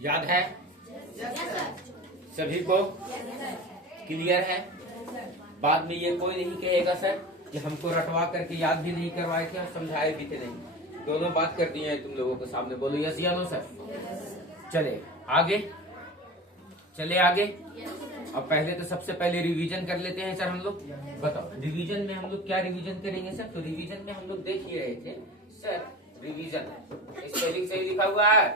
याद है सभी को? क्लियर है? बाद में ये कोई नहीं कहेगा सर कि हमको रटवा करके याद भी नहीं करवाए थे और समझाए भी थे नहीं। दोनों बात कर दी है तुम लोगों के सामने। बोलो यस या नो सर? चले आगे, चले आगे। अब पहले तो सबसे पहले रिवीजन कर लेते हैं सर हम लोग। बताओ रिवीजन में हम लोग क्या रिवीजन करेंगे सर? तो रिवीजन में हम लोग देख ही रहे थे सर, रिवीजन स्पेलिंग सही लिखा हुआ है?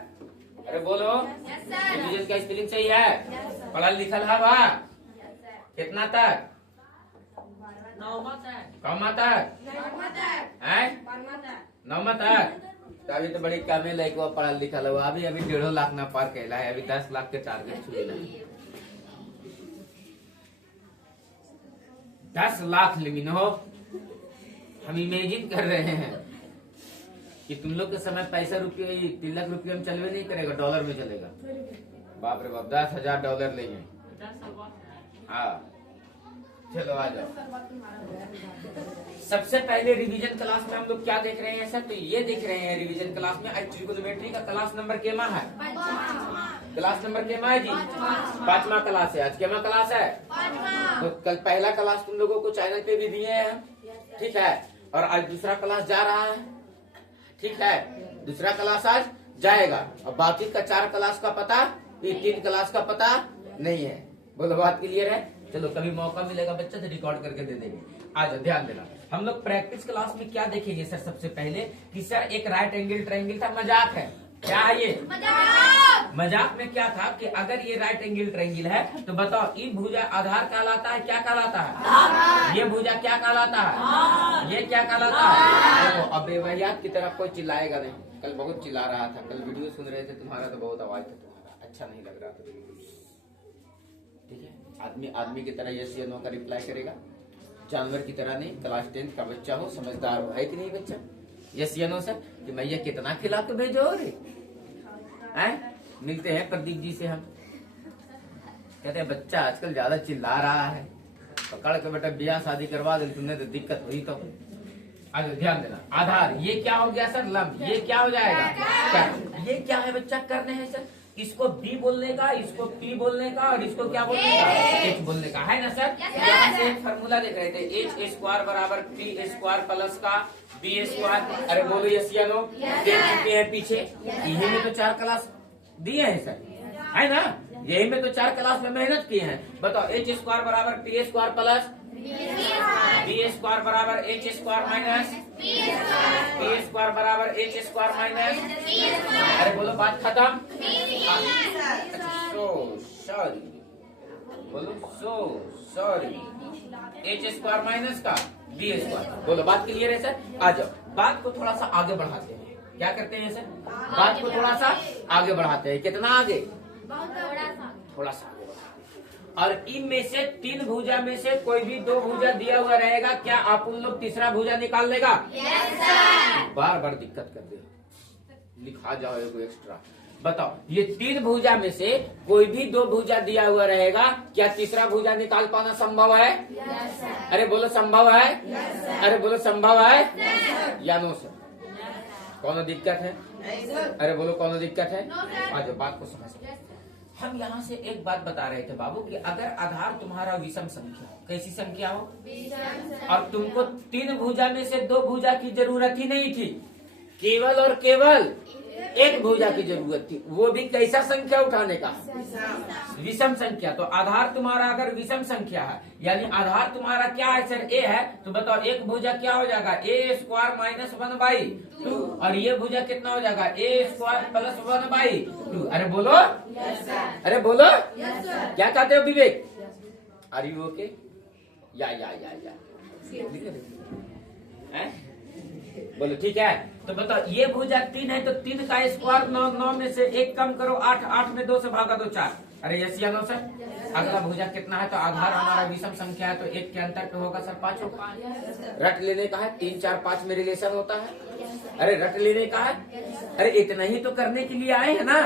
अरे बोलो रिवीजन का स्पेलिंग सही है? पढ़ा लिखल है बा? कितना तक? कौमा तक? नौमा तक? अभी तो बड़ी कम है लड़का पढ़ा लिखा हुआ। अभी 1.5 लाख ना पार कहला है, अभी 10 लाख के टारगेट छूना है। 10 लाख लेकिन हो, हम इमेजिन कर रहे हैं कि तुम लोग के समय पैसा रुपये 3 लाख रुपये में चलवे नहीं करेगा, डॉलर में चलेगा। बाप रे बाप, 10,000 डॉलर लेंगे। हाँ चलो आ जाओ। सबसे पहले रिवीजन क्लास में हम लोग क्या देख रहे हैं सर? तो ये देख रहे हैं रिवीजन क्लास में ट्रिगोनोमेट्री का क्लास नंबर केमा है? क्लास नंबर केमा है जी? 5वां क्लास है। आज केमा क्लास है? तो कल पहला क्लास तुम लोगों को चैनल पे भी दिए हैं, ठीक है? और आज दूसरा क्लास जा रहा है, ठीक है? दूसरा क्लास आज जाएगा और बाकी का 4 क्लास का पता, ये 3 क्लास का पता नहीं है। बोलो बात क्लियर है? चलो कभी मौका मिलेगा बच्चा तो रिकॉर्ड करके दे देंगे। आज ध्यान देना, हम लोग प्रैक्टिस क्लास में क्या देखेंगे सर? सबसे पहले कि सर एक राइट एंगल ट्रायंगल था, मजाक है क्या है ये? मजाक में क्या था कि अगर ये राइट एंगल ट्रायंगल है तो बताओ ये भुजा आधार कहलाता है, क्या कहलाता है? ये भुजा क्या कहलाता है? ये क्या कहलाता है? देखो अब बेवहियात की तरफ कोई चिल्लाएगा नहीं। कल बहुत चिल्ला रहा था, कल वीडियो सुन रहे थे तुम्हारा तो बहुत आवाज था तुम्हारा, अच्छा नहीं लग रहा था। ठीक है, आदमी आदमी की तरह यस या नो का रिप्लाई करेगा, जानवर की तरह नहीं। क्लास 10 का बच्चा हो, समझदार हो, है कि नहीं बच्चा? यस या नो सर? कि मैया कितना खिला के भेजो रे? मिलते हैं प्रदीप जी से, हम कहते हैं बच्चा आजकल ज्यादा चिल्ला रहा है, पकड़ के बेटा ब्याह शादी करवा दे तुमने तो दिक्कत हुई। तो आज ध्यान देना, आधार ये क्या हो गया सर? लंब ये क्या हो जाएगा? कर। ये क्या है बच्चा? करने हैं सर। इसको बी बोलने का, इसको पी बोलने का और इसको क्या बोलने का? एच बोलने का, है ना सर? यहाँ से एक फॉर्मूला देख रहे थे, एच स्क्वायर बराबर पी स्क्वायर प्लस का बी स्क्वायर। अरे बोलो यस या नो? देख चुके हैं पीछे, यही में तो 4 क्लास दिए हैं सर, है ना? यही में तो 4 क्लास में मेहनत की है। बताओ एच स्क्वायर बराबर P square plus B square बराबर H square minus B square बराबर एच स्क्वायर माइनस। अरे बोलो बात खत्म। सो सॉरी, बोलो so sorry, H square minus का बी स्क्वायर। बोलो बात क्लियर है सर? आ जाओ, बात को थोड़ा सा आगे बढ़ाते हैं। क्या करते हैं सर? बात को थोड़ा सा आगे बढ़ाते हैं। कितना आगे? थोड़ा सा आगे बढ़ाते हैं। और इनमें से 3 भुजा में से कोई भी 2 भुजा दिया हुआ रहेगा, क्या आप उन लोग तीसरा भुजा निकाल लेगा? बार बार दिक्कत कर दे, लिखा जाओ एगो एक्स्ट्रा। बताओ ये 3 भुजा में से कोई भी 2 भुजा दिया हुआ रहेगा, क्या तीसरा भुजा निकाल पाना संभव है? अरे बोलो संभव है? अरे बोलो संभव है या नो सर? कौन दिक्कत है? अरे बोलो कौन दिक्कत है? आज बात को समझ। हम यहाँ से एक बात बता रहे थे बाबू कि अगर आधार तुम्हारा विषम संख्या, कैसी संख्या हो, और तुमको 3 भुजा में से 2 भुजा की जरूरत ही नहीं थी, केवल और केवल 1 भुजा की जरूरत थी, वो भी कैसा संख्या उठाने का? विषम संख्या। तो आधार तुम्हारा अगर विषम संख्या है, यानी आधार तुम्हारा क्या है सर? ए है, तो बताओ 1 भुजा क्या हो जाएगा? ए स्क्वायर माइनस 1/2, और ये भुजा कितना हो जाएगा? ए स्क्वायर प्लस 1/2। अरे बोलो, अरे बोलो, क्या कहते हो विवेक? Are you okay? या बोलो ठीक है। तो बताओ ये भुजा 3 है, तो 3 का स्क्वायर 9 में से 1 कम करो 8, 8 में 2 से भागा दो 4। अरे यस या नो सर? अगला भुजा कितना है? तो आधार हमारा विषम संख्या है, तो 1 के अंतर पे होगा सर 5 होगा। रट लेने का है, 3 4 5 में रिलेशन होता है। अरे रट लेने का है, अरे इतना ही तो करने के लिए आए हैं ना?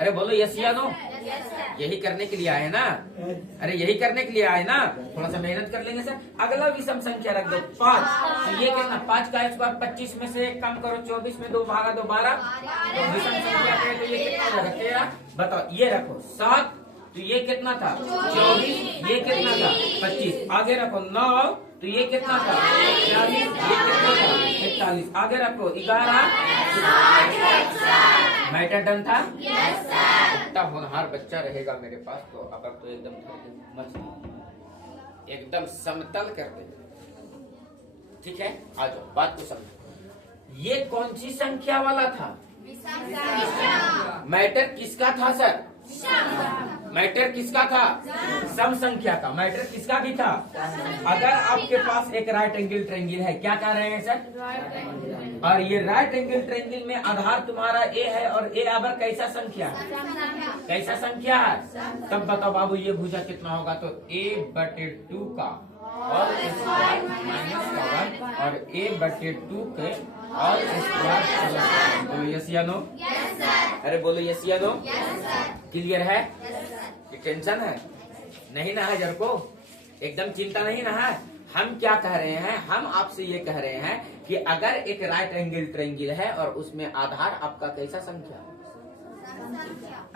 अरे बोलो यस या नो? यही करने के लिए आए ना? अरे यही करने के लिए आए ना? थोड़ा सा मेहनत कर लेंगे सर। अगला विषम संख्या रख दो 5, तो ये कितना? 5 का स्क्वायर 25 में से 1 कम करो 24 में 2 भागा दो 12, तो विषम संख्या पे तो ये कितना हो जाएगा? बताओ ये रखो 7, तो ये कितना था 24, ये कितना था 25, आगे रखो 9, तो ये कितना था 40, ये कितना था 41, आगे रखो 11। मैटर डन था। इतना होनहार बच्चा रहेगा मेरे पास तो अगर तो एकदम मछली एकदम समतल कर दे। ठीक है, आ जाओ बात को समझो। ये कौन सी संख्या वाला था? मैटर किसका था सर? मैटर किसका था? सम संख्या का। मैटर किसका भी था? अगर आपके पास एक राइट एंगल ट्रायंगल है, क्या कह रहे हैं सर? और ये राइट एंगल ट्रायंगल में आधार तुम्हारा ए है और ए अबर कैसा संख्या है? कैसा संख्या है? तब बताओ बाबू ये भुजा कितना होगा? तो a/2 का और स्क्वायर माइनस का 1 और a/2 के और स्क्वायर। बोलो यस या नो? अरे बोलो यस या नो? क्लियर है? ये टेंशन है नहीं ना है? जर को एकदम चिंता नहीं ना है। हम क्या कह रहे हैं? हम आपसे ये कह रहे हैं कि अगर एक राइट एंगल ट्रायंगल है और उसमें आधार आपका कैसा संख्या?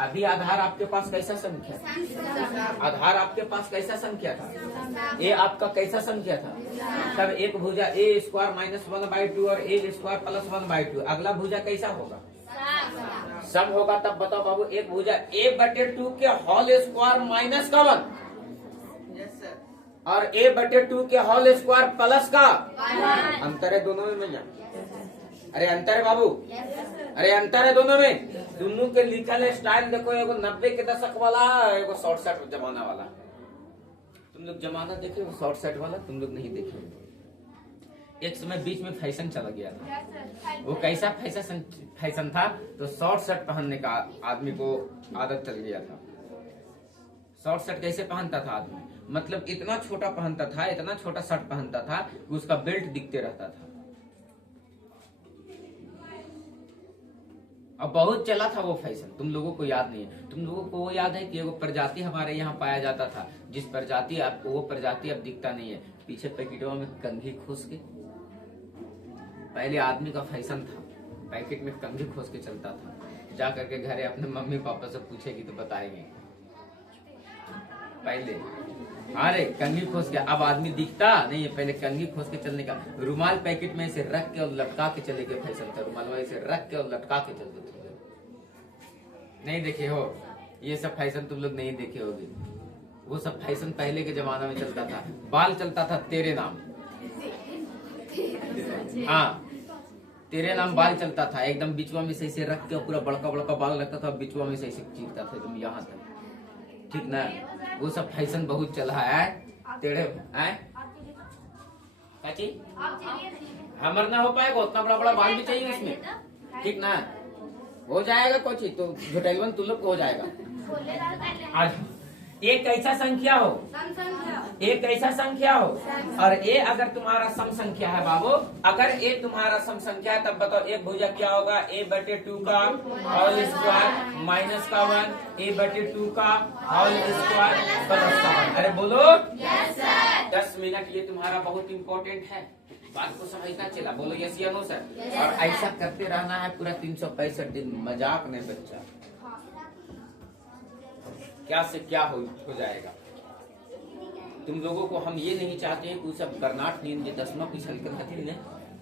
अभी आधार आपके पास कैसा संख्या? आधार आपके पास कैसा संख्या था? ए आपका कैसा संख्या था? तब एक भुजा a² -1/2 और a² +1/2। अगला भुजा कैसा होगा? सम होगा। तब बताओ बाबू एक भुजा a/2 के होल स्क्वायर माइनस का 1 और a/2 के होल स्क्वायर प्लस का अंतर है दोनों में भैया। अरे अंतर है बाबू, अरे अंतर है दोनों में। दोनों के लिखल स्टाइल देखो, एगो 90 के दशक वाला, एगो शॉर्ट सेट जमाना वाला। तुम लोग जमाना देखे हो शॉर्ट सेट वाला? तुम लोग नहीं देखे। एक समय बीच में फैशन चला गया था। वो कैसा फैशन था? तो शॉर्ट शर्ट पहनने का आदमी को आदत चल गया था। शॉर्ट शर्ट कैसे पहनता था आदमी? मतलब इतना छोटा पहनता था, इतना छोटा शर्ट पहनता था कि उसका बेल्ट दिखते रहता था। अब बहुत चला था वो फैशन, तुम लोगों को याद नहीं है। तुम लोगों को वो याद है कि एगो प्रजाति हमारे यहाँ पाया जाता था, जिस प्रजाति आपको वो प्रजाति अब दिखता नहीं है। पीछे पैकेटों में कंघी खोस के, पहले आदमी का फैशन था पैकेट में कंघी खोस के चलता था। जा करके घरे अपने मम्मी पापा से पूछेगी तो बताएंगे पहले अरे कंघी खोस के। अब आदमी दिखता नहीं है, पहले कंघी खोस के चलने का। रुमाल पैकेट में ऐसे रख के और लटका के चले के फैशन था। रुमाल ऐसे रख के और लटका के चलते थे। नहीं देखे हो ये सब फैशन? तुम लोग नहीं देखे होगे। वो सब फैशन पहले के जमाना में चलता था। बाल चलता था तेरे नाम, हाँ तेरे नाम बाल चलता था। एकदम बिचवा में से ऐसे रख के पूरा बड़का बड़का बाल लगता था, बिचवा में से ऐसे चीरता था एकदम यहाँ तक। ठीक ना? वो सब फैशन बहुत चला है। तेरे हमर ना हो पाएगा, उतना बड़ा बड़ा बाल भी चाहिए इसमें। ठीक ना? हो जाएगा कुछ ही तो झुटेलवन तुम लोग को हो जाएगा। आज एक ऐसा संख्या हो, एक ऐसा संख्या हो और ए अगर तुम्हारा सम संख्या है बाबू, अगर ए तुम्हारा सम संख्या है तब बताओ एक भुजा क्या होगा? a/2 का होल स्क्वायर माइनस का 1, a/2 का होल स्क्वायर प्लस का 1। अरे बोलो 10 मिनट, ये तुम्हारा बहुत इम्पोर्टेंट है। बात को समझना चला। बोलो यस या नो सर? और ऐसा करते रहना है पूरा 365 दिन। मजाक नहीं बच्चा, क्या से क्या हो जाएगा। तुम लोगों को हम ये नहीं चाहते हैं कि सब बर्नाट नियम जो 10वां पिछल कर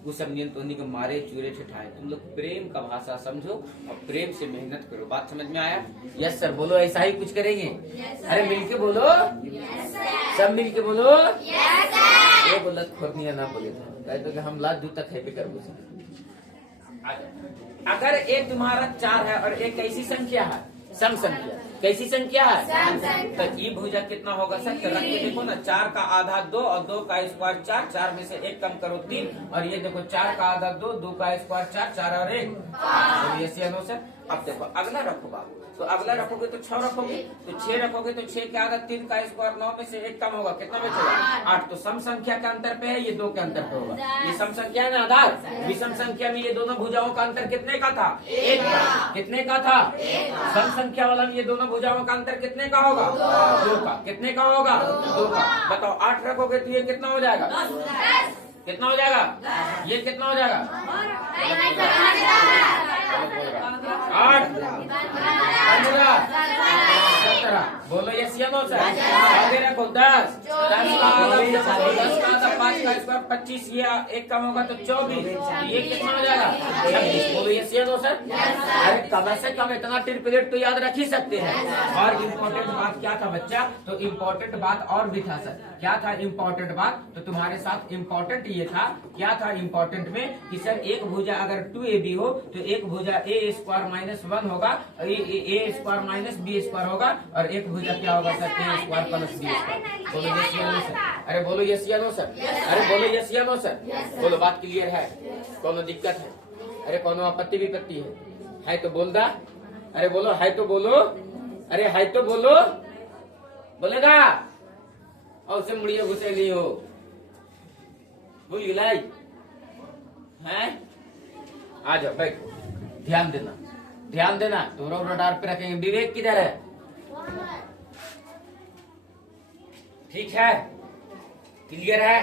वो सब नियम तो के मारे चूरे ठिठाए। तुम लोग प्रेम का भाषा समझो और प्रेम से मेहनत करो। बात समझ में आया? Yes sir. बोलो ऐसा ही कुछ करेंगे? अरे मिलके बोलो, सब मिलके बोलो। ये बोला खोरनिया ना बोले था तो हम लात जूता खेपे कर। अगर एक तुम्हारा 4 है और एक कैसी संख्या है? सम संख्या। कैसी संख्या है? तो ये भुजा कितना होगा सर? तो रख के देखो ना, 4 का आधा 2 और 2 का स्क्वायर 4, 4 में से 1 कम करो 3 और ये देखो 4 का आधा 2, 2 का स्क्वायर 4, 4 और 1 5। सर अब देखो अगला रखो बाबू, तो अगला रखोगे तो 6 रखोगे, तो 6 रखोगे तो 6 के आधा 3 का स्क्वायर 9 में से 1 कम होगा, कितना बचेगा? 8। तो सम संख्या के अंतर पे है, ये 2 के अंतर पे होगा। ये सम संख्या है ना आधार। विषम संख्या में ये दोनों भुजाओं का अंतर कितने का था? 1 का। कितने का था? सम संख्या वाला में ये दोनों भुजाओं का अंतर कितने का होगा? 2 का। कितने का होगा? 2 का। बताओ 8 रखोगे तो ये कितना हो जाएगा? कितना हो जाएगा? ये कितना हो जाएगा? 8 15 बोलो यस या नो सर। आगे रखो 10, 10 का आधा 5 का स्क्वायर 25, ये एक कम होगा तो 24, ये कितना हो जाएगा 26। बोलो यस या नो सर। अरे कम से कम इतना ट्रिपलेट तो याद रख ही सकते हैं। और इम्पोर्टेंट बात क्या था बच्चा, तो इम्पोर्टेंट बात और भी था सर। क्या था इम्पोर्टेंट बात, तो तुम्हारे साथ इम्पोर्टेंट ये था, क्या था इम्पोर्टेंट में कि सर एक भुजा अगर 2ab हो तो एक भुजा a स्क्वायर माइनस 1 होगा, a square minus b square होगा, और एक भुजा क्या होगा sir a square plus b square. बोलो यस या नो सर। अरे बोलो यस या नो सर। अरे बोलो यस या नो सर। बोलो बात क्लियर है, कोनो दिक्कत है? अरे कोनो आपत्ति विपत्ति है तो बोल दा। अरे बोलो है तो बोलो, अरे है तो बोलो, बोलेगा और उसे मुड़िए घुसे नहीं हो, भूल गिलाई है। आ जाओ बैठो, ध्यान देना ध्यान देना, तो रडार पे रखेंगे। विवेक किधर है? ठीक है, क्लियर है,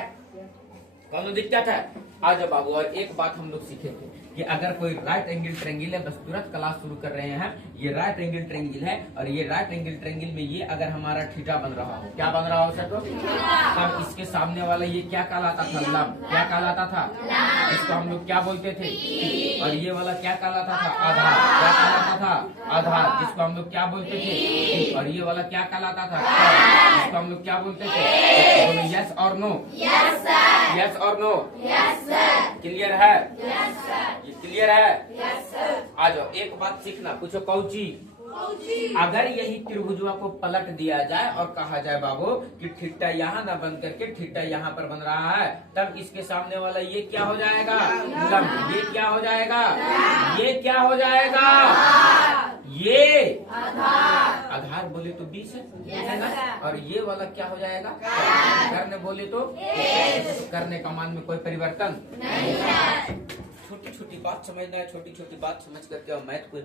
कौन दिक्कत है? आ जाओ बाबू। और एक बात हम लोग सीखे थे कि अगर कोई राइट एंगल ट्रायंगल है, बस तुरंत क्लास शुरू कर रहे हैं, ये राइट एंगल ट्रायंगल है, और ये राइट एंगल ट्रायंगल में ये अगर हमारा थीटा बन रहा हो, क्या बन रहा हो सर? तो तब इसके सामने वाला ये क्या कहलाता था? लंब। क्या कहलाता था? इसको हम लोग क्या बोलते थे? और ये वाला क्या कहलाता था? आधार। क्या कहलाता था? आधार, जिसको हम लोग क्या बोलते थे? और ये वाला क्या कहलाता था? जिसको हम लोग क्या बोलते थे? यस और नो? यस और नो? क्लियर है? ये क्लियर है? आ जाओ, एक बात सीखना, पूछो कौची। अगर यही त्रिभुजवा को पलट दिया जाए और कहा जाए बाबू कि थीटा यहाँ ना बन करके थीटा यहाँ पर बन रहा है, तब इसके सामने वाला ये क्या हो जाएगा? लंब। ये क्या हो जाएगा? ये क्या हो जाएगा? ये आधार बोले तो 20 है ना, और ये वाला क्या हो जाएगा? करने बोले तो करने का मान में कोई परिवर्तन नहीं। छोटी छोटी बात समझना है, छोटी छोटी बात समझ करके, और मैथ को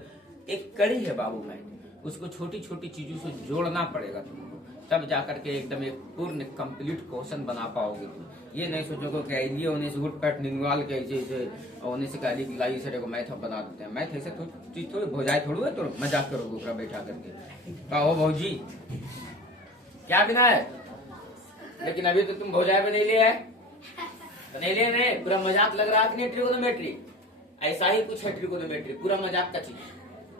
एक कड़ी है बाबू, मैथ उसको छोटी छोटी चीजों से जोड़ना पड़ेगा तुमको, तब जाकर के एकदम एक पूर्ण कंप्लीट क्वेश्चन बना पाओगे तुम। ये नहीं सोचोगे कि ये होने से हुट पैट निकाल के ऐसे होने से कह दी लाई सर को मैथ बना देते हैं। मैथ ऐसे चीज थोड़ी भोजाए थोड़ी है, तो मजाक करोगे ऊपर बैठा करके, कहो भाजी क्या बिना है, लेकिन अभी तो तुम भोजाए में नहीं लिया है, तो नहीं ले रहे, पूरा मजाक लग रहा है कि नहीं? ट्रिगोनोमेट्री ऐसा ही कुछ है, ट्रिगोनोमेट्री पूरा मजाक का चीज।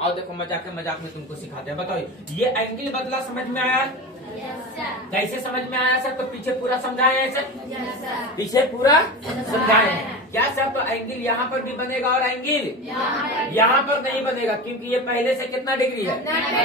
आओ देखो मजाक में तुमको सिखाते हैं। बताओ ये एंगल बदला, समझ में आया? कैसे समझ में आया सर? तो पीछे पूरा समझाए हैं सर, पीछे पूरा समझाए हैं। क्या सर? तो एंगल यहाँ पर भी बनेगा और एंगल यहाँ पर नहीं बनेगा, क्योंकि ये पहले से कितना डिग्री है?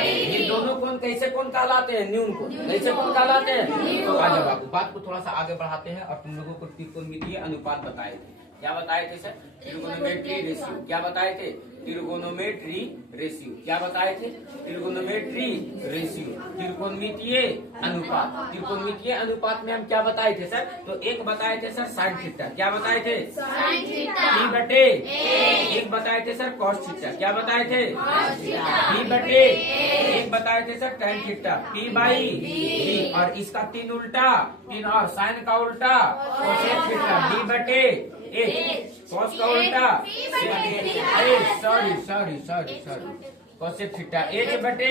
ये दोनों कोण कैसे कोण कहलाते हैं? न्यून कोण। कैसे कोण कहलाते हैं? तो आ जाओ बाबू, बात को थोड़ा सा आगे बढ़ाते हैं, और तुम लोगों को त्रिकोणमितीय अनुपात बताए थे। क्या बताए थे सर? Trigonometry ratio. क्या बताए थे? Trigonometry ratio. क्या बताए थे? Trigonometry ratio. त्रिकोणमितीय अनुपात। त्रिकोणमितीय अनुपात में हम क्या बताए थे सर? तो एक बताए थे सर साइन थीटा। क्या बताए थे? P बटे एक बताए थे सर कॉस थीटा। क्या बताए थे? B बटे एक बताए थे sir tan theta. P by B, और इसका 3 उल्टा, 3 और साइन का उल्टा कोसेक थीटा। D बटे एक, कॉस का उल्टा सॉरी कोसेक थीटा। H बटे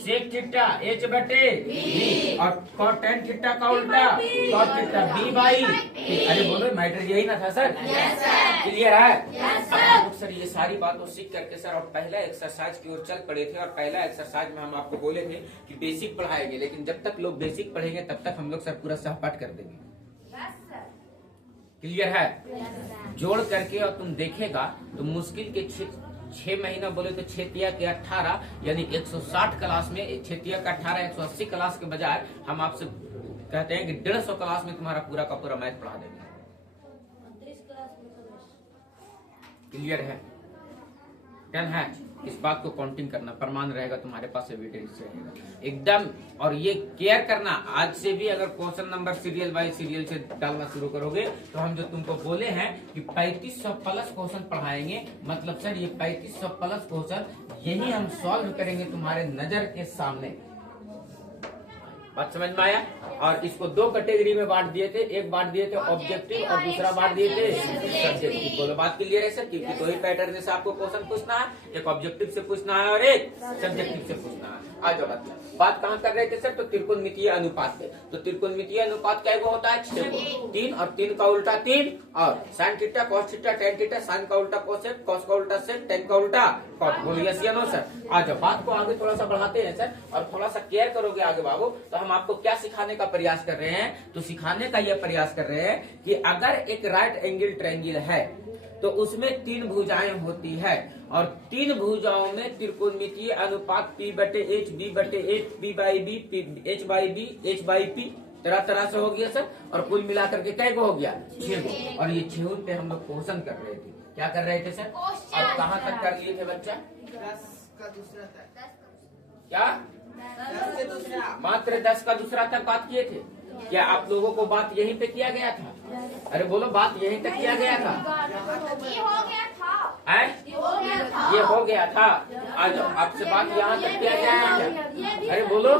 सेक थीटा, H बटे और कॉट टेन थीटा का उल्टा कॉट थीटा। B बाई, अरे बोलो मैटर यही ना था सर? क्लियर है? अब सर ये सारी बातों सीख करके सर, और पहला एक्सरसाइज की ओर चल पड़े थे, और पहला एक्सरसाइज में हम आपको बोले थे कि बेसिक पढ़ाएंगे, लेकिन जब तक लोग बेसिक पढ़ेंगे तब तक हम लोग सर पूरा सहपाठ कर देंगे। क्लियर है? जोड़ करके और तुम देखेगा तो मुश्किल के 6 महीना बोले तो 6 तिया के 18 यानी 160 क्लास में 6 तिया का 18 180 क्लास के बजाय हम आपसे कहते हैं कि 150 क्लास में तुम्हारा पूरा का पूरा मैथ पढ़ा देंगे। क्लियर है? डन है? इस बात को काउंटिंग करना, प्रमाण रहेगा तुम्हारे पास, एविडेंस रहेगा एकदम। और ये केयर करना, आज से भी अगर question number serial bye serial से डालना शुरू करोगे तो हम जो तुमको बोले हैं कि 3500 प्लस क्वेश्चन पढ़ाएंगे, मतलब सर ये 3500 प्लस क्वेश्चन यही हम सॉल्व करेंगे तुम्हारे नजर के सामने। बात समझ में आया? और इसको 2 कैटेगरी में बांट दिए थे, एक बांट दिए थे ऑब्जेक्टिव और दूसरा बांट दिए थे सब्जेक्टिव। बोलो बात क्लियर है सर? क्योंकि 2 ही पैटर्न से आपको क्वेश्चन पूछना है, एक ऑब्जेक्टिव से पूछना है और एक सब्जेक्टिव से पूछना है। आ जाओ बात कहाँ कर रहे थे सर? तो त्रिकोणमितीय अनुपात पे। तो त्रिकोणमितीय अनुपात क्या होता है? 6 को 3 और 3 का उल्टा 3 और sine theta cos theta tan theta, sine का उल्टा कोसेक, कॉस का उल्टा सेक, टेन का उल्टा कॉट। बोलो यस या नो सर? आ जाओ बात को आगे थोड़ा सा बढ़ाते हैं सर, और थोड़ा सा केयर करोगे आगे बाबू तो हम आपको क्या सिखाने का प्रयास कर रहे हैं? तो सिखाने का यह प्रयास कर रहे हैं कि अगर एक राइट एंगल ट्रायंगल है तो उसमें 3 भुजाएं होती है, और 3 भुजाओं में त्रिकोणमितीय अनुपात P बटे H, B बटे H, P by B, H by B, H by P तरह से हो गया सर। और कुल मिलाकर के कै को हो गया? 6 को। और ये 6 पे हम लोग क्वेश्चन कर रहे थे। क्या कर रहे थे सर? अब कहाँ तक कर लिए थे बच्चा? 10 का दूसरा तक। क्या? 10 के दूसरा। मात्र 10 का दूसरा तक बात किए थे। क्या आप लोगों को बात यहीं पे किया गया था? अरे बोलो बात यहीं तक किया गया था? ये हो गया था। है? ये हो गया था। आ जाओ आपसे बात यहाँ तक किया गया है क्या? अरे बोलो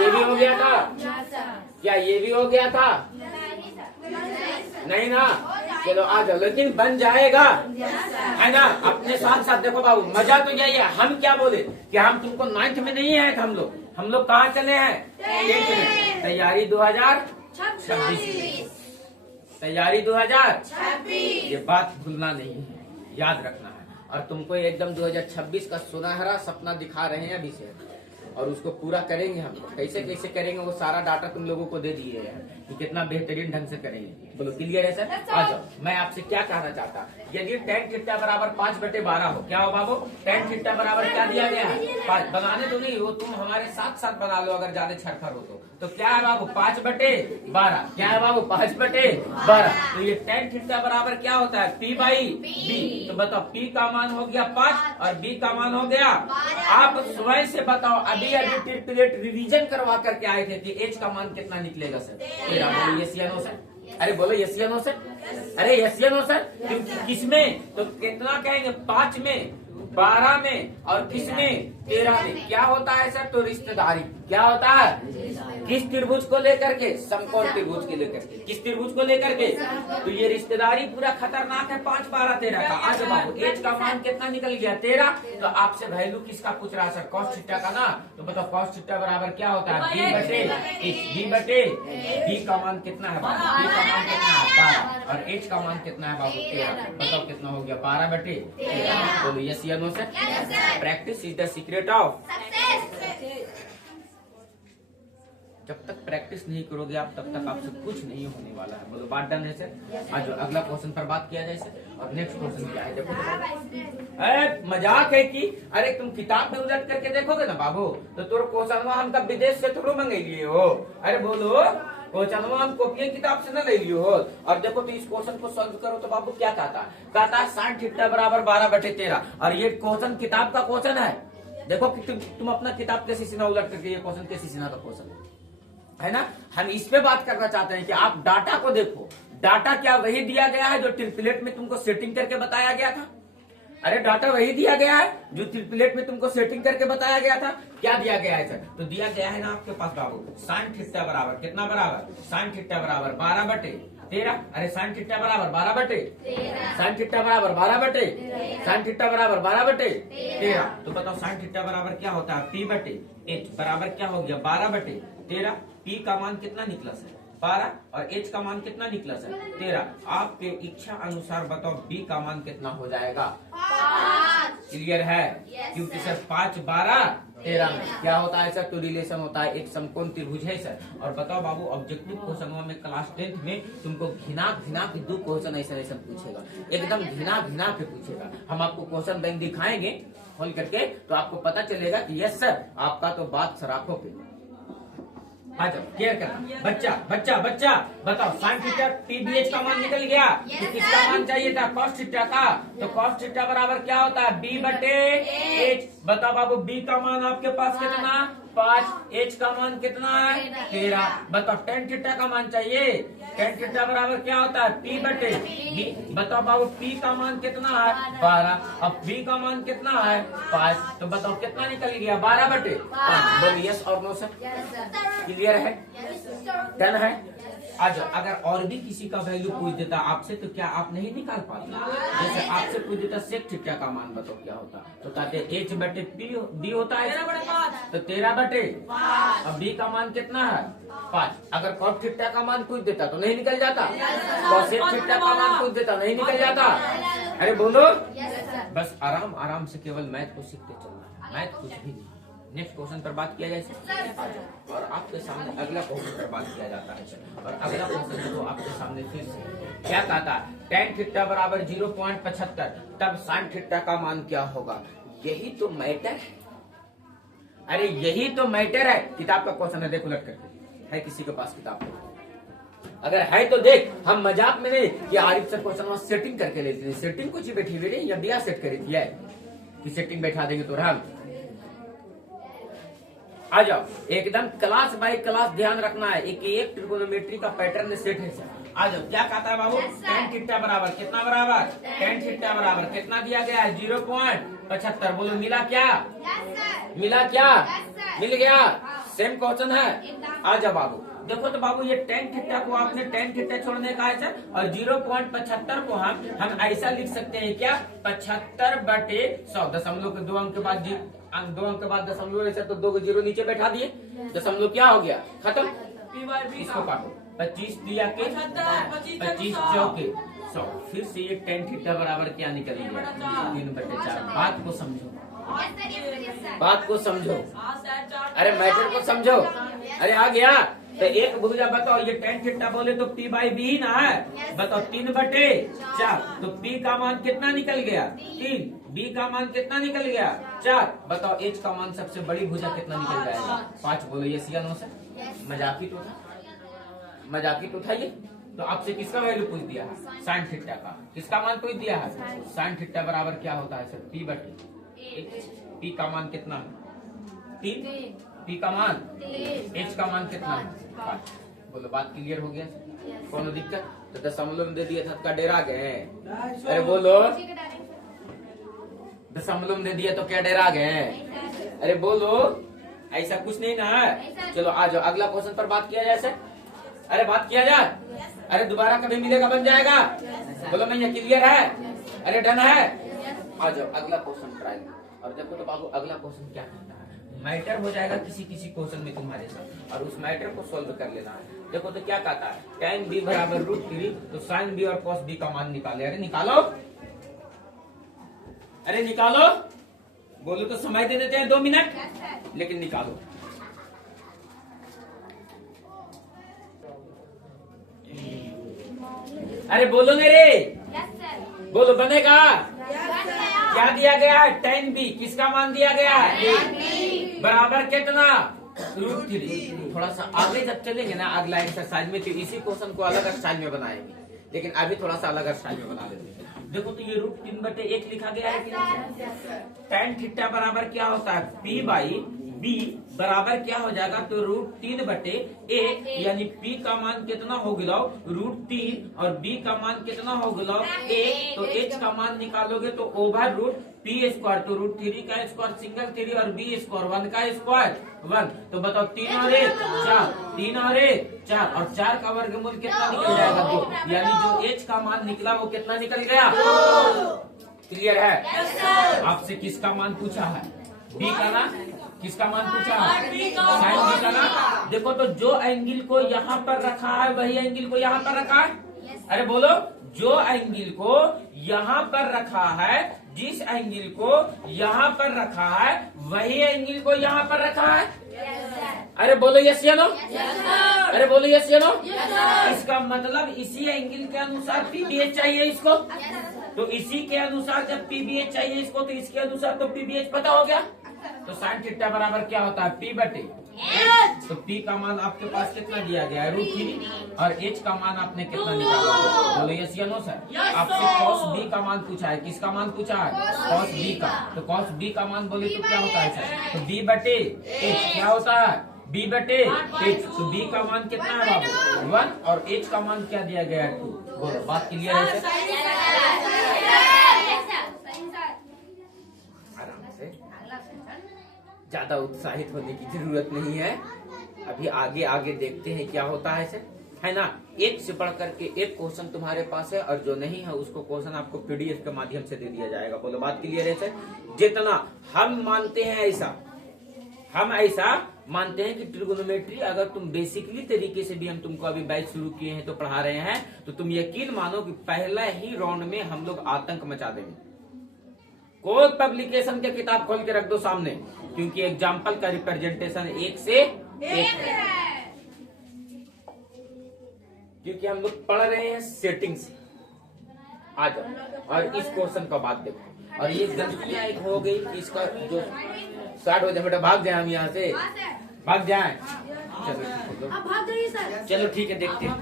ये भी हो गया था क्या? ये भी हो गया था? नहीं ना? चलो आ जाओ, लेकिन बन जाएगा है ना? अपने साथ साथ देखो बाबू मजा तो यही है। हम क्या बोले कि हम तुमको 9th में नहीं है, हम लोग कहाँ चले हैं? 10th में। तैयारी 2026। तैयारी 2026। ये बात भूलना नहीं है, याद रखना है। और तुमको एकदम 2026 का सुनहरा सपना दिखा रहे हैं अभी से, और उसको पूरा करेंगे हम लोग। कैसे कैसे करेंगे वो सारा डाटा तुम लोगों को दे दिए हैं कि कितना बेहतरीन ढंग से करेंगे। बोलो क्लियर है सर? आ जाओ मैं आपसे क्या कहना चाहता, यदि tan थीटा बराबर 5/12 हो, क्या हो बाबू? tan थीटा बराबर क्या दिया गया है? 5। बनाने तो नहीं हो, तुम हमारे साथ साथ बना लो अगर ज्यादा छरखर हो तो क्या है बाबू? 5/12। क्या है बाबू? 5/12। तो ये tan थीटा बराबर क्या होता है? P by B। तो बताओ P का मान हो गया 5 और B का मान हो गया। आप स्वयं से बताओ, अभी ट्रिपलेट रिवीजन करवा करके आए थे कि H का मान कितना निकलेगा सर? बोलो यस या नो सर? अरे बोलो यस या नो सर? अरे यस या नो सर? किसमें? तो कितना कहेंगे? 5 में, 12 में और किसमें? 13 में। क्या होता है सर? तो रिश्तेदारी। क्या होता है? किस त्रिभुज को लेकर के? समकोण त्रिभुज के लेकर के। किस त्रिभुज को लेकर के? तो ये रिश्तेदारी पूरा खतरनाक है 5, 12, 13 का। आज बाबू एच का मान कितना निकल गया? 13। तो आपसे वैल्यू किसका पूछ रहा है सर? कॉस थीटा का ना। तो बताओ कॉस थीटा बराबर क्या होता है? B बटे H। B बटे B का मान कितना है बाबू? B का मान कितना है? 12। और H का मान कितना है बाबू? 13। बताओ कितना हो गया? 12/13। बोलो यस या no sir? Practice is the secret of. जब तक प्रैक्टिस नहीं करोगे आप तब तक आपसे कुछ नहीं होने वाला है। बोलो बात डन है सर? आज अगला क्वेश्चन पर बात किया जाए सर। और नेक्स्ट क्वेश्चन क्या है देखो। अरे मजाक है कि अरे तुम किताब में उलट करके देखोगे ना बाबू तो तुम क्वेश्चन हम तब विदेश से थोड़ा मंगे लिए हो। अरे बोलो क्वेश्चन हम कॉपी किताब से न ले लियो हो। और देखो तो इस क्वेश्चन को सॉल्व करो तो बाबू क्या कहता है? साइन थीटा बराबर 12/13। और ये क्वेश्चन किताब का क्वेश्चन है। देखो कि तुम अपना किताब कैसे सीना उलट करके ये क्वेश्चन कैसे सीना का क्वेश्चन है ना। हम इस पे बात करना चाहते हैं कि आप डाटा को देखो। डाटा क्या वही दिया गया है जो ट्रिपलेट में तुमको सेटिंग करके बताया गया था? अरे डाटा वही दिया गया है जो ट्रिपलेट में तुमको सेटिंग करके बताया गया था। क्या दिया गया है सर? तो दिया गया है ना आपके पास बाबू साइन थीटा बराबर कितना बराबर? साइन थीटा बराबर 12/13। अरे साइन थीटा बराबर 12/13। साइन थीटा बराबर 12/13। साइन थीटा बराबर 12/13। तो बताओ साइन थीटा बराबर क्या होता है? P बटे H बराबर क्या हो गया? 12/13। P का मान कितना निकला सर? 12। और H का मान कितना निकला सर? 13। आपके इच्छा अनुसार बताओ B का मान कितना हो जाएगा? 5। क्लियर है? क्योंकि सर 5, 12, 13 में क्या होता है सर? तो रिलेशन होता है एक समकोण त्रिभुज है सर। और बताओ बाबू ऑब्जेक्टिव क्वेश्चन में क्लास 10th में तुमको घिना के 2 क्वेश्चन ऐसा पूछेगा, एकदम घिना के पूछेगा। हम आपको क्वेश्चन बैंक दिखाएंगे खोल करके तो आपको पता चलेगा कि यस सर आपका तो बात सराखों पे। आ जाओ क्लियर करना। बच्चा बताओ साइन थीटा PBH का मान निकल गया तो किसका मान चाहिए था? कॉस थीटा का। तो कॉस थीटा बराबर क्या होता है? B बटे H। बताओ बाबू B का मान आपके पास कितना? 5। H का मान कितना है? 13। बताओ tan थीटा का मान चाहिए। tan थीटा बराबर क्या होता है? P बटे B। बताओ बाबू P का मान कितना है? 12। अब B का मान कितना है? 5। तो बताओ कितना निकल गया? 12/5। बोलो यस और नो सर? क्लियर है? डन है? आज अगर और भी किसी का वैल्यू पूछ देता आपसे तो क्या आप नहीं निकाल पाते? जैसे आपसे पूछ देता सेक थीटा का मान बताओ क्या होता, तो कहते h बटे बी होता है तो 13 बटे, अब बी का मान कितना है 5। अगर कॉट थीटा का मान पूछ देता तो नहीं निकल जाता, कॉसेक थीटा का मान पूछ देता नहीं निकल जाता। अरे बोलो, बस आराम आराम से केवल मैथ को सीखते चलना, मैथ कुछ भी नहीं। नेक्स्ट क्वेश्चन पर बात किया जाए और आपके सामने अगला क्वेश्चन पर बात किया जाता है। और अगला क्वेश्चन तो आपके सामने फिर से क्या कहता है, tan थीटा बराबर 0.75 तब sin थीटा का मान क्या होगा? यही तो मैटर है, अरे यही तो मैटर है। किताब का क्वेश्चन है, देख उलट करके, है किसी के पास किताब? अगर है तो देख, हम मजाक में नहीं कि आरिफ सर क्वेश्चन सेटिंग करके लेते हैं। सेटिंग कुछ ही बैठी हुई या दिया सेट करी थी कि सेटिंग बैठा देंगे तो हम आ जाओ। एकदम क्लास बाय क्लास ध्यान रखना है, एक ट्रिगोनोमेट्री का पैटर्न सेट है। आ जाओ, क्या कहता है बाबू? tan थीटा बराबर कितना बराबर, tan थीटा बराबर कितना दिया गया है 0.75। बोलो मिला क्या? मिला क्या? मिल गया। सेम क्वेश्चन है। आ जाओ बाबू, देखो तो बाबू ये tan थीटा को आपने tan थीटा छोड़ने का है सर, और 0.75 को हम ऐसा लिख सकते हैं क्या, 75 बटे 100। दशमलव के 2 अंक के बाद 2 अंक के बाद दशमलव ऐसा तो 2 जीरो नीचे बैठा दिए, दशमलव क्या हो गया खत्म। इसको काटो, 25 दिया के 25 चौके 100। फिर से ये tan थीटा बराबर क्या निकल गया 3 बटे 4। बात को समझो, बात को समझो, अरे मैटर को समझो। अरे आ गया तो एक भुजा बताओ, ये tan थीटा बोले तो p बाई बी ना है, बताओ 3 बटे 4। तो p का मान कितना निकल गया 3, b का मान कितना निकल गया 4। बताओ h का मान सबसे बड़ी भुजा कितना निकल जाएगा 5। बोलो ये सी नो सर, मजाकी तो था, मजाकी तो था ये। तो आपसे किसका वैल्यू पूछ दिया है? sin थीटा का। किसका मान पूछ दिया है? sin थीटा बराबर क्या होता है सर, p बटे p का मान कितना है 3, p का मान, h का मान कितना है 5। बोलो बात क्लियर हो गया? कोनो दिक्कत? तो दशमलव में दे दिया था क्या डरा गए? अरे बोलो, दशमलव में दे दिया तो क्या डरा गए? अरे बोलो, ऐसा कुछ नहीं ना है। चलो आ जाओ, अगला क्वेश्चन पर बात किया जाए सर। अरे बात किया जाए, अरे दोबारा कभी मिलेगा बन जाएगा। बोलो मैं ये क्लियर है? अरे डन है? आ जाओ अगला क्वेश्चन ट्राई। और देखो तो बाबू अगला क्वेश्चन क्या कहता है, मैटर हो जाएगा किसी किसी क्वेश्चन में तुम्हारे साथ, और उस मैटर को सोल्व कर लेना है। देखो तो क्या कहता है, tan b बराबर √3 तो sin b और cos b का मान निकाले। अरे निकालो, अरे निकालो। बोलो तो समय दे देते हैं 2 मिनट, लेकिन निकालो। अरे बोलो मेरे, बोलो बनेगा? क्या दिया गया है? tan b। किसका मान दिया गया है? बराबर कितना √3। थोड़ा सा आगे जब चलेंगे ना अगला एक्सरसाइज में, तो इसी क्वेश्चन को अलग स्टाइल में बनाएंगे, लेकिन अभी थोड़ा सा अलग स्टाइल में बना लेते हैं। देखो तो ये √3 बटे 1 लिखा गया है कि नहीं? tan थीटा बराबर क्या होता है p बाई b बराबर क्या हो जाएगा, तो √3 बटे 1, यानी p का मान कितना हो गया √3 और b का मान कितना हो गया 1। तो h का मान निकालोगे तो ओवर √p², तो √3 का स्क्वायर सिंगल 3 और b स्क्वायर 1 का स्क्वायर 1। तो बताओ 3 और 1 4, 3 और 1 4, और 4 का वर्गमूल कितना निकल जाएगा 2, यानी जो h का मान निकला वो कितना निकल गया। क्लियर है? आपसे किसका मान पूछा है? b का ना, किसका मान पूछा है? साइन b का ना। देखो तो जो एंगल को यहाँ पर रखा है वही एंगल को यहाँ पर रखा है। अरे बोलो, जो एंगल को यहाँ पर रखा है, जिस एंगल को यहाँ पर रखा है वही एंगल को यहाँ पर रखा है। अरे बोलो यस या नो? अरे बोलो यस या नो? इसका मतलब इसी एंगल के अनुसार पीबीएच चाहिए इसको, तो इसी के अनुसार जब पीबीएच चाहिए इसको, तो इसके अनुसार तो पीबीएच पता हो गया। तो sin थीटा बराबर क्या होता है p बटे, तो p का मान आपके पास कितना दिया गया है √3, और h का मान आपने कितना निकाला? बोलो यस या नो सर? आपसे cos b का मान पूछा है। किसका मान पूछा है? cos b का। तो cos b का मान बोले तो क्या होता है सर? तो b बटे h क्या होता है? b बटे h। तो b का मान कितना है बाबू 1, और h का मान क्या दिया गया है 2। बोलो बात क्लियर है सर? आराम से, ज्यादा उत्साहित होने की जरूरत नहीं है। अभी आगे आगे देखते हैं क्या होता है सर। है ना। एक से बढ़ करके एक क्वेश्चन तुम्हारे पास है, और जो नहीं है उसको क्वेश्चन आपको पीडीएफ के माध्यम से दे दिया जाएगा। बोलो बात क्लियर है सर। जितना हम मानते हैं ऐसा, हम ऐसा मानते हैं कि ट्रिगोनोमेट्री अगर तुम बेसिकली तरीके से भी हम तुमको अभी बैच शुरू किए हैं तो पढ़ा रहे हैं, तो तुम यकीन मानो कि पहला ही राउंड में हम लोग आतंक मचा देंगे। कोई पब्लिकेशन के किताब खोल के रख दो सामने, क्योंकि एग्जाम्पल का रिप्रेजेंटेशन एक से एक है। क्योंकि हम लोग पढ़ रहे हैं सेटिंग से। आ जाओ और इस क्वेश्चन का बात देखो। और ये गलतियां एक हो गई कि इसका जो स्टार्ट हो जाए, बेटा भाग जाए, हम यहाँ से भाग जाए। चलो ठीक है, देखते हैं।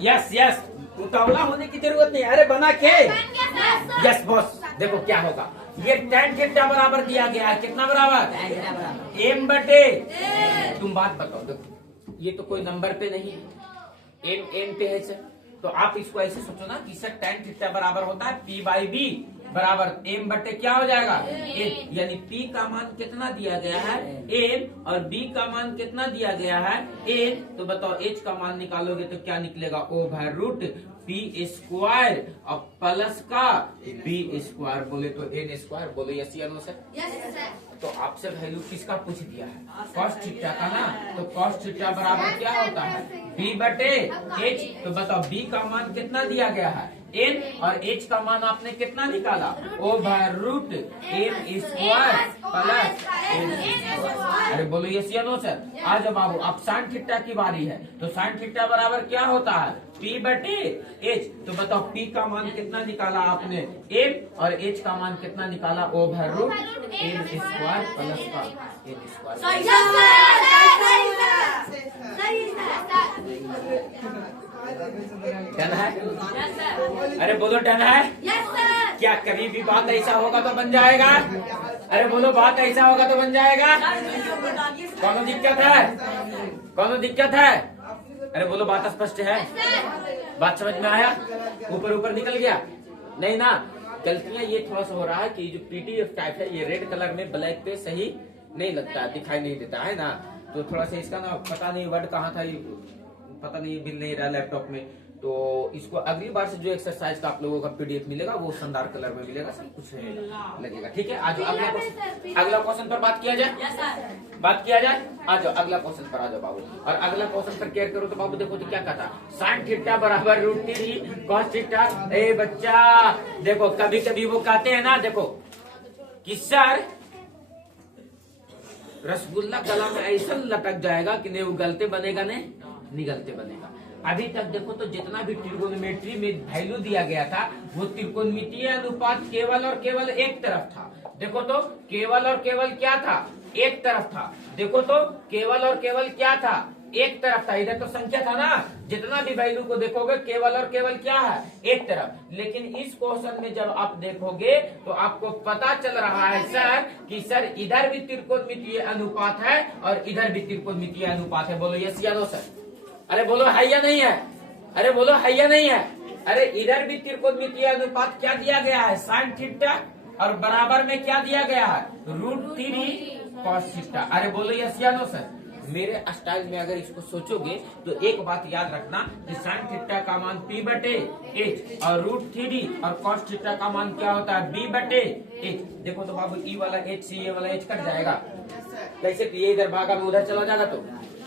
यस यस, उतावला होने की जरूरत नहीं। अरे बना के यस बॉस। देखो क्या होगा, ये tan थीटा बराबर दिया गया है, कितना बराबर? m बटे, तुम बात बताओ। देखो ये तो कोई नंबर पे नहीं, m पे है सर। तो आप इसको ऐसे सोचो ना कि सर tan थीटा बराबर होता है p बाई बी बराबर m बटे क्या हो जाएगा? m। यानी p का मान कितना दिया गया है? m, और b का मान कितना दिया गया है? n। तो बताओ h का मान निकालोगे तो क्या निकलेगा? ओवर रूट p स्क्वायर और प्लस का b स्क्वायर। बोले तो n स्क्वायर। बोलो यस या नो सर? तो आपसे वैल्यू किसका पूछ दिया है? कॉस थीटा का ना। तो कॉस थीटा बराबर क्या होता है? b बटे h। तो बताओ b का मान कितना दिया गया है? n, और h का मान आपने कितना निकाला? Over root m square plus n square. अरे बोलो यस या नो सर? आ जाओ बाबू, अब साइन थीटा की बारी है। तो साइन थीटा बराबर क्या होता है? p बटे h। तो बताओ p का मान कितना निकाला आपने? m, और h का मान कितना निकाला? Over root m square plus का n स्क्वायर। डन है? अरे बोलो डन है? क्या कभी भी बात ऐसा होगा तो बन जाएगा? अरे बोलो बात ऐसा होगा तो बन जाएगा? कौन दिक्कत है? कौन दिक्कत है? अरे बोलो बात स्पष्ट है? बात समझ में आया? ऊपर ऊपर निकल गया? नहीं ना। गलतियां ये थोड़ा सा हो रहा है कि जो पीडीएफ टाइप है ये रेड कलर में ब्लैक पे सही नहीं लगता है, दिखाई नहीं देता है ना। तो थोड़ा सा इसका ना पता नहीं वर्ड कहाँ था, ये पता नहीं मिल नहीं रहा लैपटॉप में। तो इसको अगली बार से जो एक्सरसाइज का आप लोगों का पीडीएफ मिलेगा वो शानदार कलर में मिलेगा, सब कुछ लगेगा। ठीक है, आज अगला क्वेश्चन पर बात किया जाए। बात किया जाए, आ जाओ अगला क्वेश्चन पर आ जाओ बाबू। और अगला क्वेश्चन पर केयर करो तो बाबू देखो तो क्या कहता, साइन थीटा बराबर रूट 3 कॉस थीटा। ए बच्चा देखो, कभी कभी वो कहते हैं ना, देखो कि सर रसगुल्ला गला में ऐसा लटक जाएगा कि नहीं उगलते बनेगा नहीं निगलते बनेगा। अभी तक देखो तो जितना भी ट्रिगोनोमेट्री में वैल्यू दिया गया था वो त्रिकोणमितीय अनुपात केवल और केवल एक तरफ था। देखो तो केवल और केवल क्या था? एक तरफ था। देखो तो केवल और केवल क्या था? एक तरफ था। इधर तो संख्या था ना, जितना भी वैल्यू को देखोगे केवल और केवल क्या है? एक तरफ। लेकिन इस क्वेश्चन में जब आप देखोगे तो आपको पता चल रहा है सर कि सर इधर भी त्रिकोणमितीय अनुपात है और इधर भी त्रिकोणमितीय अनुपात है। बोलो यस या नो सर? अरे बोलो है या नहीं है? अरे बोलो है या नहीं है? अरे इधर भी त्रिकोणमितीय अनुपात क्या दिया गया है? साइन थीटा, और बराबर में क्या दिया गया है? Root 3 cos theta. अरे बोलो यस या नो सर? मेरे स्टाइल में अगर इसको सोचोगे तो एक बात याद रखना कि साइन थीटा का मान p बटे h और रूट 3 और कॉस थीटा का मान क्या होता है? b बटे h। देखो तो बाबू e वाला h से ये वाला h कट जाएगा। कैसे? ये इधर भागा में उधर चला जाएगा तो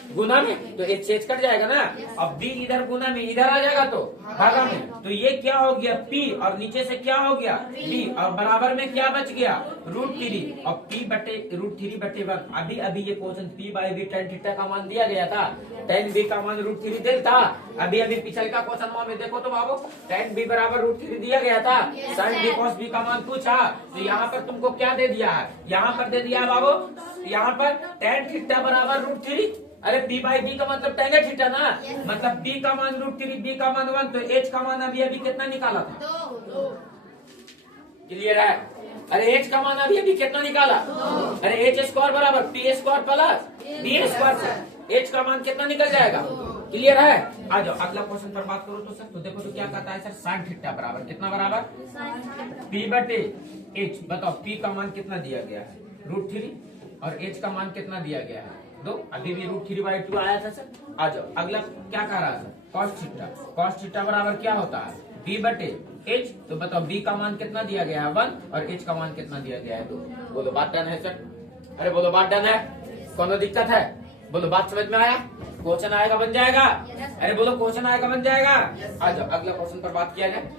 गुना में, तो h से h कट जाएगा ना। अब b इधर गुना में इधर आ जाएगा तो भागा में, तो ये क्या हो गया? p, और नीचे से क्या हो गया? b, और बराबर में क्या बच गया? रूट 3 और p बटे रूट 3 बटे 1। अभी अभी ये question p by B tan theta का मान दिया गया था, tan b का मान रूट 3 दिया था। अभी अभी पिछले का क्वेश्चन में देखो तो बाबू tan b बराबर रूट 3 दिया गया था, sin b cos b का मान पूछा। तो यहाँ पर तुमको क्या दे दिया है? यहाँ पर दे दिया है बाबू, यहाँ पर tan थीटा बराबर रूट 3। अरे b बाई बी का मतलब tan थीटा ना, मतलब b का मान रूट 3, b का मान 1, तो h का मान अभी अभी कितना निकाला था? 2। क्लियर है? अरे h का मान अभी अभी कितना निकाला? अरे h स्क्वायर बराबर p square plus b square से h का मान कितना निकल जाएगा? क्लियर है? आ जाओ अगला क्वेश्चन पर बात करो तो सर, तो देखो तो क्या कहता है सर? साइन थीटा बराबर कितना बराबर? p बटे h। बताओ p का मान कितना दिया गया है? रूट 3, और h का मान कितना दिया गया है? दो, अभी भी √3/2 आया था सर। आ जाओ अगला क्या कह रहा था, cos थीटा बराबर क्या होता है b/h। तो बताओ b का मान कितना दिया गया है 1 और h का मान कितना दिया गया है 2। बोलो बात डन है सर, अरे बोलो बात डन है, कोनो दिक्कत है, बोलो बात समझ में आया, क्वेश्चन आएगा बन जाएगा, अरे बोलो क्वेश्चन आएगा बन जाएगा। आ जाओ अगला क्वेश्चन पर बात किया जाए।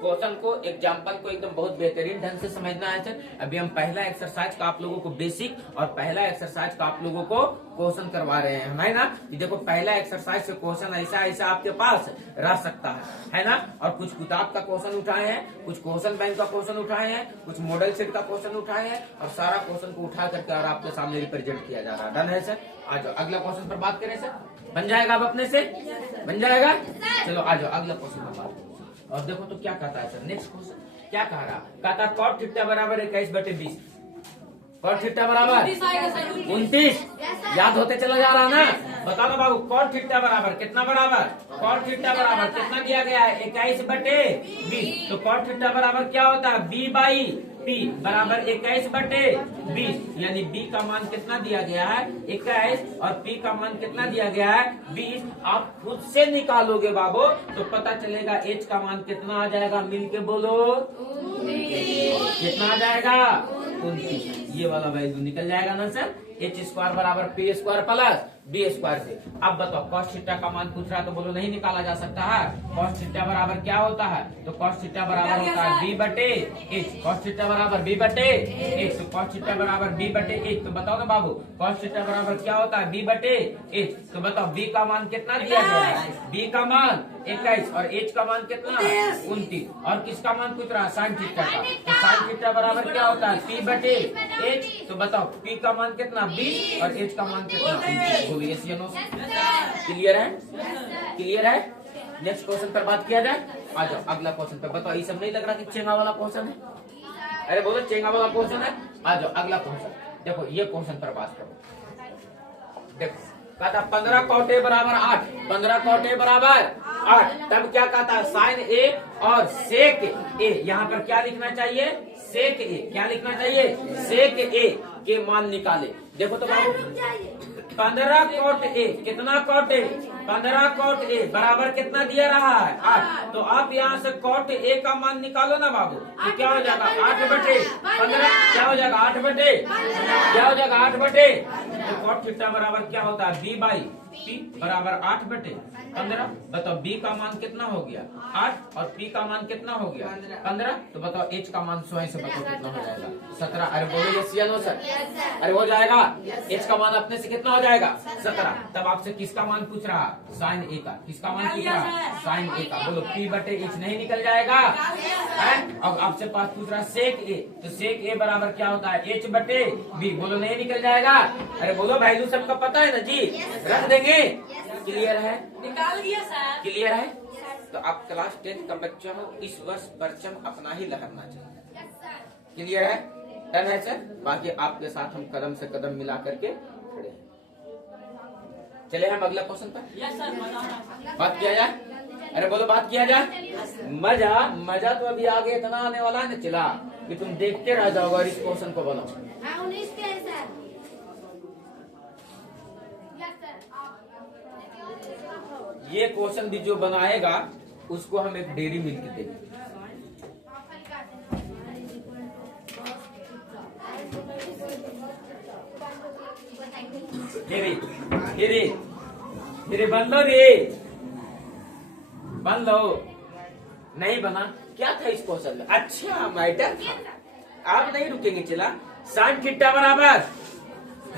क्वेश्चन को एग्जाम्पल को एकदम बहुत बेहतरीन ढंग से समझना है सर। अभी हम पहला एक्सरसाइज का आप लोगों को बेसिक और पहला एक्सरसाइज का आप लोगों को क्वेश्चन करवा रहे हैं, है ना। देखो पहला एक्सरसाइज से क्वेश्चन ऐसा ऐसा आपके पास रह सकता है ना। और कुछ किताब का क्वेश्चन उठाए हैं, कुछ क्वेश्चन बैंक का क्वेश्चन उठाए हैं, कुछ मॉडल सेट का क्वेश्चन उठाए हैं और सारा क्वेश्चन को उठा करके और आपके सामने रिप्रेजेंट किया जा रहा है। डन है सर। आ जाओ अगला क्वेश्चन पर बात करें सर, बन जाएगा अब अपने से, बन जाएगा। चलो आ जाओ अगला क्वेश्चन पर बात। और देखो तो क्या कहता है सर, नेक्स्ट क्वेश्चन क्या कह रहा, कहता cot थीटा बराबर 21/20, cot थीटा बराबर 29। याद होते चला जा रहा ना, बता दो बाबू cot थीटा बराबर कितना, बराबर cot थीटा बराबर कितना दिया गया है 21/20। तो cot थीटा बराबर क्या होता है b/p बराबर 21/20, यानी b का मान कितना दिया गया है 21 और p का मान कितना दिया गया है 20। आप खुद से निकालोगे बाबू तो पता चलेगा h का मान कितना आ जाएगा, मिलके बोलो कितना आ जाएगा 29। ये वाला वैल्यू निकल जाएगा ना सर, h² बराबर p² प्लस b² से। अब बताओ cos थीटा का मान पूछ रहा है तो बोलो नहीं निकाला जा सकता है। cos थीटा बराबर क्या होता है, तो cos थीटा बराबर होता है b/h, cos थीटा बराबर b/h, तो cos थीटा बराबर b/h। तो बताओ ना बाबू cos थीटा बराबर क्या होता है b/h। तो बताओ b का मान कितना दिया गया है, b का मान 21 और h का मान कितना 29 और किसका मान पूछ रहा है sin थीटा का। तो sin थीटा बराबर क्या होता है p/h। तो बताओ p का मान कितना 20 और h का मान कितना 29। बोलो यस या नो। क्लियर है, क्लियर है। नेक्स्ट क्वेश्चन पर बात किया जाए। आ जाओ अगला क्वेश्चन पर। बताओ ये सब नहीं लग रहा कि चेंगा वाला क्वेश्चन है, अरे बोलो चेंगा वाला क्वेश्चन है। आ जाओ अगला क्वेश्चन, देखो ये क्वेश्चन पर बात करो। देखो कहता 15 cot a बराबर 8, 15 cot a बराबर 8। तब क्या कहता है sin a और sec a, यहाँ पर क्या लिखना चाहिए sec a, क्या लिखना चाहिए sec a के मान निकाले। देखो तो बाबू 15 cot a कितना cot a, 15 cot a बराबर कितना दिया रहा है 8। तो आप यहाँ से cot a का मान निकालो ना बाबू, तो क्या हो जाएगा 8/15, क्या हो जाएगा 8/, क्या हो जाएगा 8/। तो cot थीटा बराबर क्या होता है b/p बराबर 8/15। बताओ b का मान कितना हो गया 8 और p का मान कितना हो गया 15। तो बताओ h का मान स्वयं से बताओ कितना हो जाएगा 17। अरे बोलो यस या नो सर, अरे हो जाएगा h का मान अपने से कितना हो जाएगा 17। तब आपसे किसका मान पूछ रहा sin a का, किसका मान पूछ रहा sin a का। बोलो p/h नहीं निकल जाएगा है। अब आपसे पास पूछ रहा sec a, तो sec a बराबर क्या होता है h/b। बोलो नहीं निकल जाएगा, अरे बोलो वैल्यू सबका पता है ना जी, रख देंगे। क्लियर है, निकाल दिया सर, क्लियर है। तो आप क्लास 10 का बच्चा हो, इस वर्ष परचम अपना ही लहरना चाहिए। क्लियर है, डन है सर। बाकी आपके साथ हम कदम से कदम मिला करके खड़े हैं। चले हम अगला क्वेश्चन पर यस सर, बात किया जाए। अरे बोलो बात किया जाए। मजा मजा तो अभी आगे इतना आने वाला है ना चिल्ला कि तुम देखते रह जाओगे और इस क्वेश्चन को बनाओ। ये क्वेश्चन भी जो बनाएगा उसको हम एक डेयरी मिल्क देंगे। धीरे बन लो रे, बन लो। नहीं बना, क्या था इस क्वेश्चन में, अच्छा मैटर था। आप नहीं रुकेंगे चिल्ला। sin थीटा बराबर,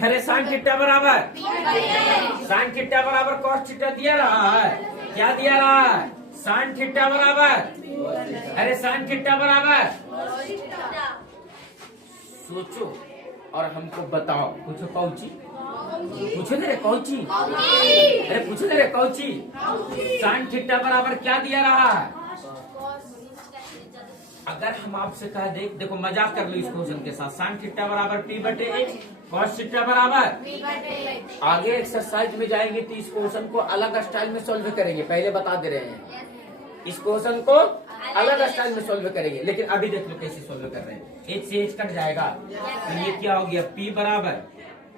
अरे sin थीटा बराबर, sin थीटा बराबर cos थीटा दिया रहा है, क्या दिया रहा है sin थीटा बराबर, अरे sin थीटा बराबर। सोचो और हमको बताओ, पूछो कौची, पूछो ना रे कौची, अरे पूछो ना रे कौची। sin थीटा बराबर क्या दिया रहा है। अगर हम आपसे कह दे, देखो मजाक कर लो इस क्वेश्चन के साथ, sin थीटा बराबर p/h, cos थीटा बराबर। आगे एक्सरसाइज में जाएंगे तो इस क्वेश्चन को अलग स्टाइल में सॉल्व करेंगे, पहले बता दे रहे हैं। इस क्वेश्चन को अलग स्टाइल में सॉल्व करेंगे, लेकिन अभी देख लो कैसे सॉल्व कर रहे हैं। h से h कट जाएगा तो ये क्या हो गया p बराबर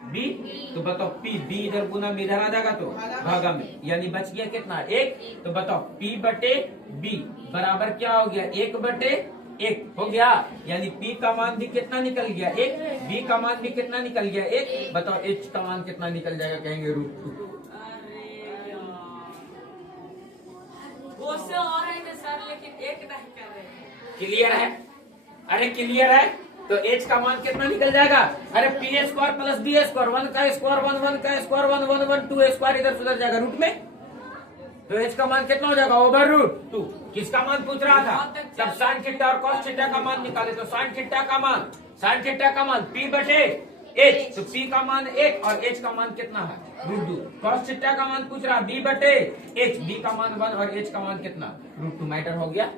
बी, तो बताओ पी, बी इधर गुना में इधर आ जाएगा तो भागा में, यानी बच गया कितना एक। तो बताओ पी बटे बी बराबर क्या हो गया 1/1 हो गया, यानी पी का मान भी कितना निकल गया 1, बी का मान भी कितना निकल गया 1। बताओ एच का मान कितना निकल जाएगा, कहेंगे √2। क्वेश्चन आ रहे थे सर, लेकिन एक नहीं कर रहे थे। क्लियर है? अरे क्लियर है, तो एच का मान कितना निकल जाएगा, अरे P square plus B square, 1 का स्क्वायर 1, 1 का स्क्वायर 1, 1, 1 2 स्क्वायर इधर सुधर जाएगा रूट में, तो एच का मान कितना हो जाएगा √2। किसका मान पूछ रहा था, तब साइन थीटा और कॉस थीटा का मान निकाले, तो साइन थीटा का मान पी बटे एच, तो पी का मान 1 और एच का मान कितना है √2। कॉस थीटा का मान पूछ रहा बी बटे एच, बी का मान 1 और एच का मान कितना √2। मैटर हो गया।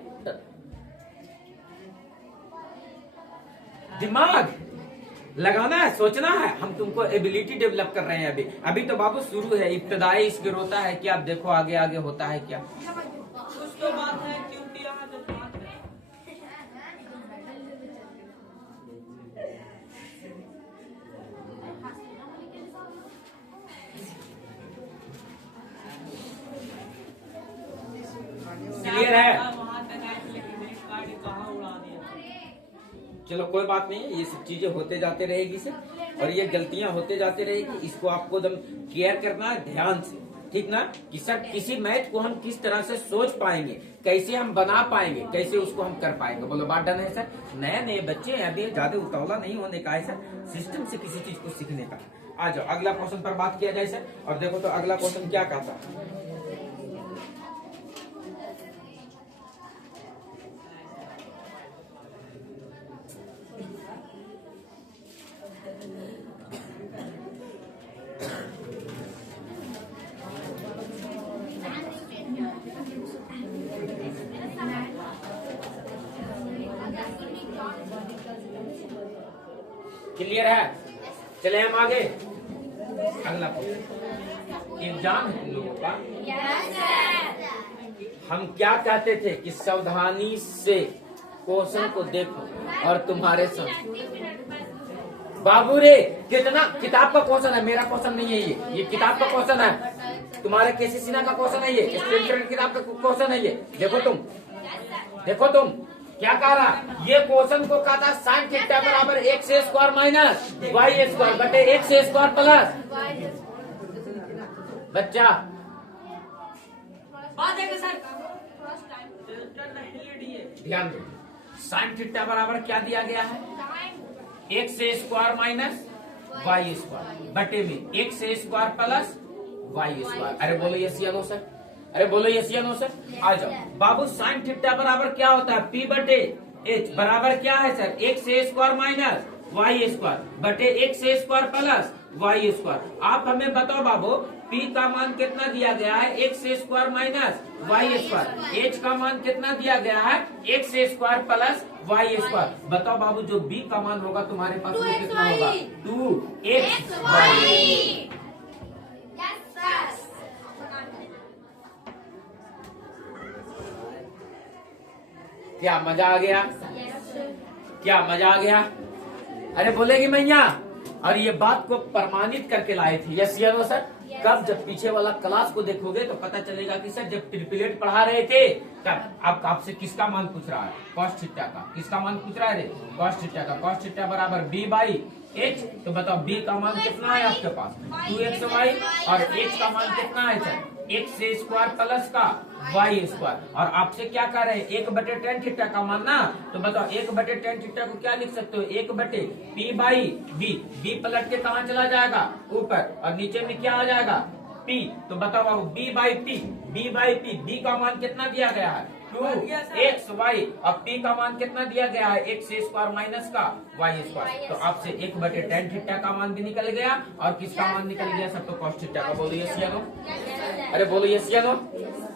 दिमाग लगाना है, सोचना है, हम तुमको एबिलिटी डेवलप कर रहे हैं। अभी तो बाबू शुरू है, इब्तदाई इसके रोता है कि आप देखो आगे आगे होता है क्या। कुछ तो बात है, क्योंकि यहाँ जो बात है क्लियर है? वहाँ तक आए थे, लेकिन मेरी गाड़ी कहाँ उड़ा दिया। चलो कोई बात नहीं, ये सब चीजें होते जाते रहेगी सर, और ये गलतियां होते जाते रहेगी, इसको आपको एकदम केयर करना है ध्यान से, ठीक ना, कि सर किसी मैथ को हम किस तरह से सोच पाएंगे, कैसे हम बना पाएंगे, कैसे उसको हम कर पाएंगे। बोलो बात डन है सर? नए नए बच्चे हैं, अभी ज्यादा उतावला नहीं होने का है सर, सिस्टम से किसी चीज को सीखने का। आ जाओ अगला क्वेश्चन पर बात किया जाए सर, और देखो तो अगला क्वेश्चन क्या कहता है। क्लियर है? चले हम आगे, अगला क्वेश्चन। एग्जाम है तुम लोगों का, हम क्या कहते थे कि सावधानी से क्वेश्चन को देखो और तुम्हारे बाबू रे कितना किताब का क्वेश्चन है, मेरा क्वेश्चन नहीं है ये किताब का क्वेश्चन है, तुम्हारे केसी सिन्हा का क्वेश्चन है, ये स्टूडेंट किताब का क्वेश्चन है ये। देखो तुम क्या कह रहा, ये क्वेश्चन को कहा था साइन थीटा बराबर x square minus y square बटे x स्क्वायर प्लस। बच्चा बात है कि सर ध्यान दो, साइन थीटा बराबर क्या दिया गया है, x square minus y square बटे में x square plus y square. अरे बोलो यस या नो सर, अरे बोलो यस या नो सर। आ जाओ बाबू, साइन थीटा बराबर क्या होता है, p बटे h बराबर क्या है sir, x square minus y square बटे x square plus y square. आप हमें बताओ बाबू, p का मान कितना दिया गया है, x square minus y square, h का मान कितना दिया गया है, x square plus y square. बताओ बाबू, जो b का मान होगा तुम्हारे पास वो कितना होगा, 2xy। क्या मजा आ गया, क्या मजा आ गया? अरे बोलेगी मैया, और ये बात को प्रमाणित करके लाए थे, यस या नो सर। कब, जब पीछे वाला क्लास को देखोगे तो पता चलेगा कि सर जब ट्रिपलेट पढ़ा रहे थे तब आपसे किसका मान पूछ रहा है, कॉस थीटा का। किसका मान पूछ रहा है रे, कॉस थीटा का। कॉस थीटा बराबर b बाई h, तो बताओ b का मान कितना है आपके पास, 2xy, और h का मान कितना है सर, x स्क्वायर प्लस का y स्क्वायर। और आपसे क्या कर रहे हैं, 1/tan थीटा का मान ना, तो बताओ 1/tan थीटा को क्या लिख सकते हो, 1/p बाई b। b पलट के कहाँ चला जाएगा, ऊपर, और नीचे में क्या आ जाएगा p। तो बताओ बाबू b बाई p, b का मान कितना दिया गया है 2xy, और p का मान कितना दिया गया है, x स्क्वायर माइनस का y स्क्वायर। तो आपसे 1/tan थीटा का मान भी निकल गया, और किसका मान निकल गया सब, तो cos थीटा का। बोलो यस या नो, अरे बोलो यस या नो,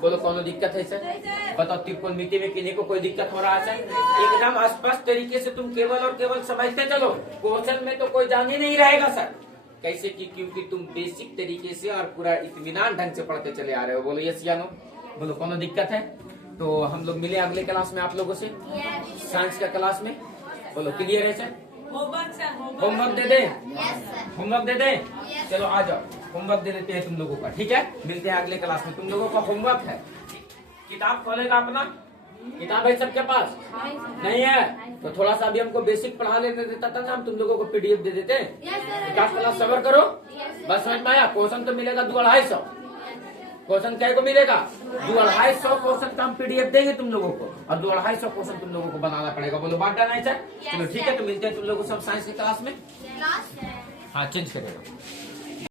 बोलो कौन दिक्कत है सर? बताओ त्रिकोणमिति में किन्हीं को कोई दिक्कत हो रहा है सर? एकदम स्पष्ट तरीके से तुम केवल और केवल समझते चलो, क्वेश्चन में तो कोई जान ही नहीं रहेगा सर। कैसे कि क्योंकि तुम बेसिक तरीके से और पूरा इत्मीनान ढंग से पढ़ते चले आ रहे हो। बोलो यस या नो, बोलो कौन दिक्कत है? तो हम लोग मिले अगले क्लास में आप लोगों से, साइंस का क्लास में। बोलो क्लियर है सर? होमवर्क सर होमवर्क दे दें? Yes sir. होमवर्क दे दें? Yes. चलो आ जाओ, होमवर्क दे देते हैं तुम लोगों का, ठीक है? मिलते हैं अगले क्लास में। तुम लोगों का होमवर्क है, किताब खोलेगा अपना, किताब है सबके पास? नहीं है तो थोड़ा सा अभी हमको बेसिक पढ़ा लेने देता था ना, हम तुम लोगों को पीडीएफ दे देते हैं। किताब क्लास सबर करो, बस समझ में आया? क्वेश्चन तो मिलेगा 250 क्वेश्चन क्या को मिलेगा? 250 क्वेश्चन का हम पीडीएफ देंगे तुम लोगों को, और 250 क्वेश्चन तुम लोगों को बनाना पड़ेगा। बोलो बात डालना है सर? चलो ठीक है, तो मिलते हैं तुम लोगों को सब साइंस की क्लास में। लास्ट हाँ चेंज करेगा।